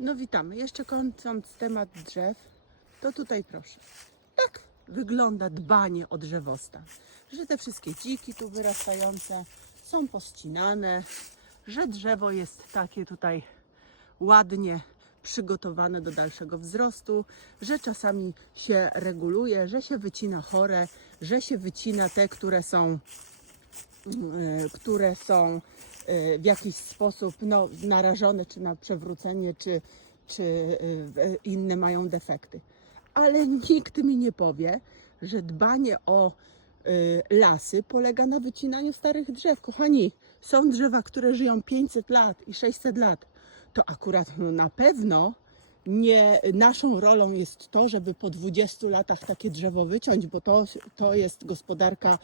No witamy. Jeszcze kończąc temat drzew, to tutaj proszę. Tak wygląda dbanie o drzewostan. Że te wszystkie dziki tu wyrastające są poscinane, że drzewo jest takie tutaj ładnie przygotowane do dalszego wzrostu, że czasami się reguluje, że się wycina chore, że się wycina te, które są y, które są w jakiś sposób no, narażone czy na przewrócenie, czy, czy y, inne mają defekty. Ale nikt mi nie powie, że dbanie o y, lasy polega na wycinaniu starych drzew. Kochani, są drzewa, które żyją 500 lat i 600 lat. To akurat no, na pewno nie naszą rolą jest to, żeby po 20 latach takie drzewo wyciąć, bo to, to jest gospodarka,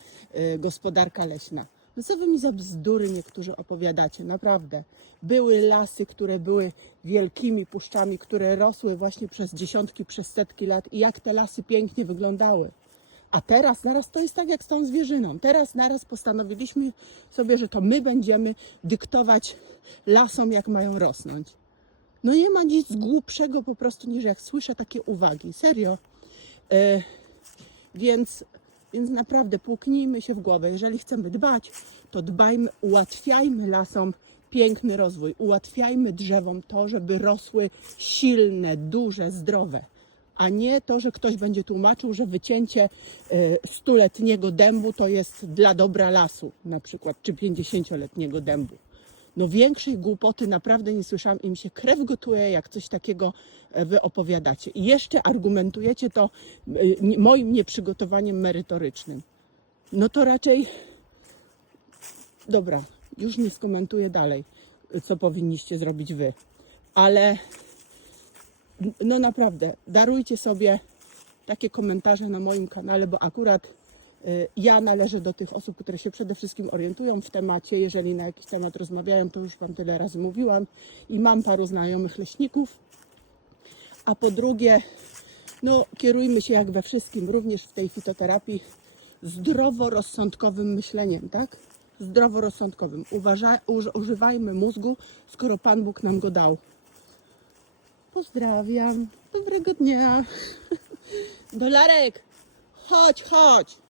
y, gospodarka leśna. No co wy mi za bzdury niektórzy opowiadacie, naprawdę. Były lasy, które były wielkimi puszczami, które rosły właśnie przez dziesiątki, przez setki lat i jak te lasy pięknie wyglądały. A teraz, naraz to jest tak jak z tą zwierzyną. Teraz naraz postanowiliśmy sobie, że to my będziemy dyktować lasom, jak mają rosnąć. No nie ma nic głupszego po prostu niż jak słyszę takie uwagi. Serio. E, więc, więc naprawdę płuknijmy się w głowę. Jeżeli chcemy dbać, to dbajmy, ułatwiajmy lasom piękny rozwój. Ułatwiajmy drzewom to, żeby rosły silne, duże, zdrowe. A nie to, że ktoś będzie tłumaczył, że wycięcie e, stuletniego dębu to jest dla dobra lasu, na przykład, czy 50-letniego dębu. No większej głupoty naprawdę nie słyszałam i mi się krew gotuje, jak coś takiego e, wy opowiadacie. I jeszcze argumentujecie to e, moim nieprzygotowaniem merytorycznym. No to raczej, dobra, już nie skomentuję dalej, e, co powinniście zrobić wy. Ale no naprawdę, darujcie sobie takie komentarze na moim kanale, bo akurat ja należę do tych osób, które się przede wszystkim orientują w temacie. Jeżeli na jakiś temat rozmawiają, to już Wam tyle razy mówiłam i mam paru znajomych leśników. A po drugie, no kierujmy się jak we wszystkim, również w tej fitoterapii, zdroworozsądkowym myśleniem, tak? Zdroworozsądkowym. Uważaj, uż, używajmy mózgu, skoro Pan Bóg nam go dał. Pozdrawiam. Dobrego dnia. Dolarek, chodź, chodź.